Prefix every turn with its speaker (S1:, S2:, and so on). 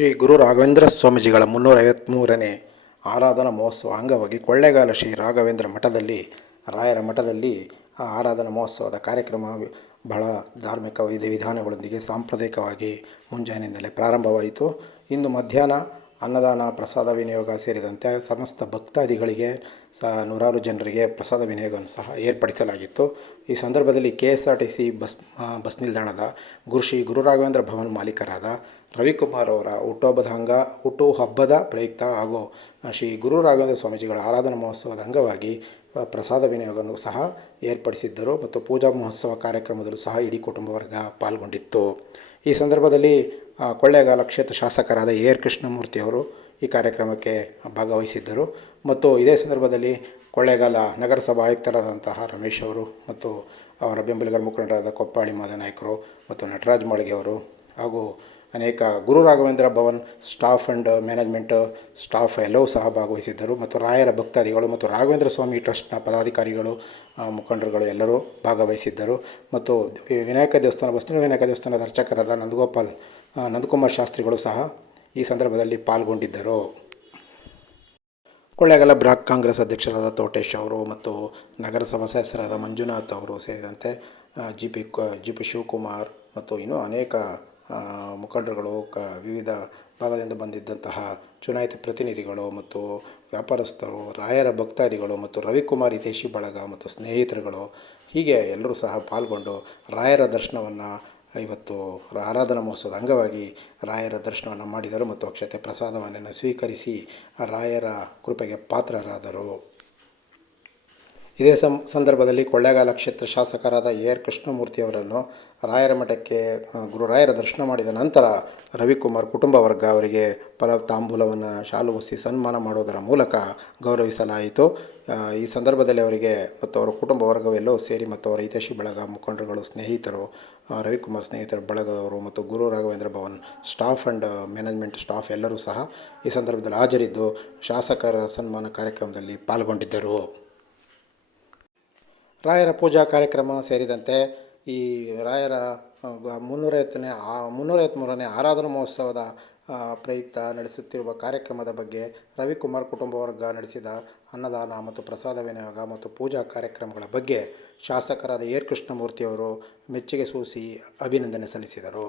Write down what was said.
S1: ಶ್ರೀ ಗುರು ರಾಘವೇಂದ್ರ ಸ್ವಾಮೀಜಿಗಳ ಮುನ್ನೂರ ಐವತ್ತ್ಮೂರನೇ ಆರಾಧನಾ ಮಹೋತ್ಸವ ಅಂಗವಾಗಿ ಕೊಳ್ಳೇಗಾಲ ಶ್ರೀ ರಾಘವೇಂದ್ರ ಮಠದಲ್ಲಿ, ರಾಯರ ಮಠದಲ್ಲಿ ಆ ಆರಾಧನಾ ಮಹೋತ್ಸವದ ಕಾರ್ಯಕ್ರಮ ಬಹಳ ಧಾರ್ಮಿಕ ವಿಧಿವಿಧಾನಗಳೊಂದಿಗೆ ಸಾಂಪ್ರದಾಯಿಕವಾಗಿ ಮುಂಜಾನೆಯಿಂದಲೇ ಪ್ರಾರಂಭವಾಯಿತು. ಇಂದು ಮಧ್ಯಾಹ್ನ ಅನ್ನದಾನ, ಪ್ರಸಾದ, ವಿನಿಯೋಗ ಸೇರಿದಂತೆ ಸಮಸ್ತ ಭಕ್ತಾದಿಗಳಿಗೆ ಸಹ ನೂರಾರು ಜನರಿಗೆ ಪ್ರಸಾದ ವಿನಿಯೋಗವನ್ನು ಸಹ ಏರ್ಪಡಿಸಲಾಗಿತ್ತು. ಈ ಸಂದರ್ಭದಲ್ಲಿ K S R T C bus bus ನಿಲ್ದಾಣದ ಗುರು ಶ್ರೀ ಗುರು ರಾಘವೇಂದ್ರ ಭವನ್ ಮಾಲೀಕರಾದ ರವಿಕುಮಾರ್ ಅವರ ಹುಟ್ಟುಹಬ್ಬದ ಅಂಗ ಹುಟ್ಟು ಹಬ್ಬದ ಪ್ರಯುಕ್ತ ಹಾಗೂ ಶ್ರೀ ಗುರು ರಾಘವೇಂದ್ರ ಸ್ವಾಮೀಜಿಗಳ ಆರಾಧನಾ ಮಹೋತ್ಸವದ ಅಂಗವಾಗಿ ಪ್ರಸಾದ ವಿನಿಯೋಗವನ್ನು ಸಹ ಏರ್ಪಡಿಸಿದ್ದರು ಮತ್ತು ಪೂಜಾ ಮಹೋತ್ಸವ ಕಾರ್ಯಕ್ರಮದಲ್ಲೂ ಸಹ ಇಡೀ ಕುಟುಂಬ ವರ್ಗ ಪಾಲ್ಗೊಂಡಿತ್ತು. ಈ ಸಂದರ್ಭದಲ್ಲಿ ಕೊಳ್ಳೇಗಾಲ ಕ್ಷೇತ್ರ ಶಾಸಕರಾದ ಎ. ಆರ್. ಕೃಷ್ಣಮೂರ್ತಿ ಅವರು ಈ ಕಾರ್ಯಕ್ರಮಕ್ಕೆ ಭಾಗವಹಿಸಿದ್ದರು. ಮತ್ತು ಇದೇ ಸಂದರ್ಭದಲ್ಲಿ ಕೊಳ್ಳೇಗಾಲ ನಗರಸಭಾ ಆಯುಕ್ತರಾದಂತಹ ರಮೇಶ್ ಅವರು ಮತ್ತು ಅವರ ಬೆಂಬಲಿಗರ ಮುಖಂಡರಾದ ಕೊಪ್ಪಾಳಿ ಮಾದನಾಯಕರು ಮತ್ತು ನಟರಾಜ್ ಮಾಳಿಗೆ ಅವರು ಹಾಗೂ ಅನೇಕ Guru Raghavendra Bhavan staff and management staff ಎಲ್ಲವೂ ಸಹ ಭಾಗವಹಿಸಿದ್ದರು. ಮತ್ತು ರಾಯರ ಭಕ್ತಾದಿಗಳು ಮತ್ತು ರಾಘವೇಂದ್ರ ಸ್ವಾಮಿ ಟ್ರಸ್ಟ್ನ ಪದಾಧಿಕಾರಿಗಳು ಮುಖಂಡರುಗಳು ಎಲ್ಲರೂ ಭಾಗವಹಿಸಿದ್ದರು. ಮತ್ತು ವಿನಾಯಕ ದೇವಸ್ಥಾನ ಬಸವ ವಿನಾಯಕ ದೇವಸ್ಥಾನದ ಅರ್ಚಕರಾದ ನಂದಗೋಪಾಲ್ ನಂದಕುಮಾರ್ ಶಾಸ್ತ್ರಿಗಳು ಸಹ ಈ ಸಂದರ್ಭದಲ್ಲಿ ಪಾಲ್ಗೊಂಡಿದ್ದರು. ಕೊಳ್ಳೇಗಾಲ ಬ್ಲಾಕ್ ಕಾಂಗ್ರೆಸ್ ಅಧ್ಯಕ್ಷರಾದ ತೋಟೇಶ್ ಅವರು ಮತ್ತು ನಗರಸಭಾ ಸದಸ್ಯರಾದ ಮಂಜುನಾಥ್ ಅವರು ಸೇರಿದಂತೆ G P G P Shivakumar ಮತ್ತು ಇನ್ನೂ ಅನೇಕ ಮುಖಂಡರುಗಳು, ಕ, ವಿವಿಧ ಭಾಗದಿಂದ ಬಂದಿದ್ದಂತಹ ಚುನಾಯಿತ ಪ್ರತಿನಿಧಿಗಳು ಮತ್ತು ವ್ಯಾಪಾರಸ್ಥರು, ರಾಯರ ಭಕ್ತಾದಿಗಳು ಮತ್ತು ರವಿಕುಮಾರ್ ಹಿತೈಷಿ ಬಳಗ ಮತ್ತು ಸ್ನೇಹಿತರುಗಳು, ಹೀಗೆ ಎಲ್ಲರೂ ಸಹ ಪಾಲ್ಗೊಂಡು ರಾಯರ ದರ್ಶನವನ್ನು ಇವತ್ತು ಆರಾಧನಾ ಮಹೋತ್ಸವದ ಅಂಗವಾಗಿ ರಾಯರ ದರ್ಶನವನ್ನು ಮಾಡಿದರು ಮತ್ತು ಅಕ್ಷತೆ ಪ್ರಸಾದವನ್ನು ಸ್ವೀಕರಿಸಿ ರಾಯರ ಕೃಪೆಗೆ ಪಾತ್ರರಾದರು. ಇದೇ ಸಂ, ಸಂದರ್ಭದಲ್ಲಿ ಕೊಳ್ಳೇಗಾಲ ಕ್ಷೇತ್ರ ಶಾಸಕರಾದ ಎ ಆರ್ ಕೃಷ್ಣಮೂರ್ತಿಯವರನ್ನು ರಾಯರ ಮಠಕ್ಕೆ ಗುರುರಾಯರ ಗುರು ರಾಯರ ದರ್ಶನ ಮಾಡಿದ ನಂತರ ರವಿಕುಮಾರ್ ಕುಟುಂಬ ವರ್ಗ ಅವರಿಗೆ ಫಲ ತಾಂಬೂಲವನ್ನು ಶಾಲು ಹೊಸಿ ಸನ್ಮಾನ ಮಾಡುವುದರ ಮೂಲಕ ಗೌರವಿಸಲಾಯಿತು. ಈ ಸಂದರ್ಭದಲ್ಲಿ ಅವರಿಗೆ ಮತ್ತು ಅವರ ಕುಟುಂಬ ವರ್ಗವೆಲ್ಲವೂ ಸೇರಿ ಮತ್ತು ಅವರ ಹಿತೈಷಿ ಬಳಗ ಮುಖಂಡರುಗಳು, ಸ್ನೇಹಿತರು ರವಿಕುಮಾರ್ ಸ್ನೇಹಿತರ, ಬಳಗದವರು ಮತ್ತು Guru Raghavendra Bhavan staff and management staff ಎಲ್ಲರೂ ಸಹ ಈ ಸಂದರ್ಭದಲ್ಲಿ ಹಾಜರಿದ್ದು ಶಾಸಕರ ಸನ್ಮಾನ ಕಾರ್ಯಕ್ರಮದಲ್ಲಿ ಪಾಲ್ಗೊಂಡಿದ್ದರು. ರಾಯರ ಪೂಜಾ ಕಾರ್ಯಕ್ರಮ ಸೇರಿದಂತೆ ಈ ರಾಯರ ಮುನ್ನೂರೈವತ್ತನೇ, ಆ ಮುನ್ನೂರೈವತ್ತ್ಮೂರನೇ ಆರಾಧನಾ ಮಹೋತ್ಸವದ ಪ್ರಯುಕ್ತ ನಡೆಸುತ್ತಿರುವ ಕಾರ್ಯಕ್ರಮದ ಬಗ್ಗೆ ರವಿಕುಮಾರ್ ಕುಟುಂಬ ವರ್ಗ ನಡೆಸಿದ ಅನ್ನದಾನ ಮತ್ತು ಪ್ರಸಾದ ವಿನಿಯೋಗ ಮತ್ತು ಪೂಜಾ ಕಾರ್ಯಕ್ರಮಗಳ ಬಗ್ಗೆ ಶಾಸಕರಾದ ಏರ್ ಕೃಷ್ಣಮೂರ್ತಿಯವರು ಮೆಚ್ಚುಗೆ ಸೂಸಿ ಅಭಿನಂದನೆ ಸಲ್ಲಿಸಿದರು.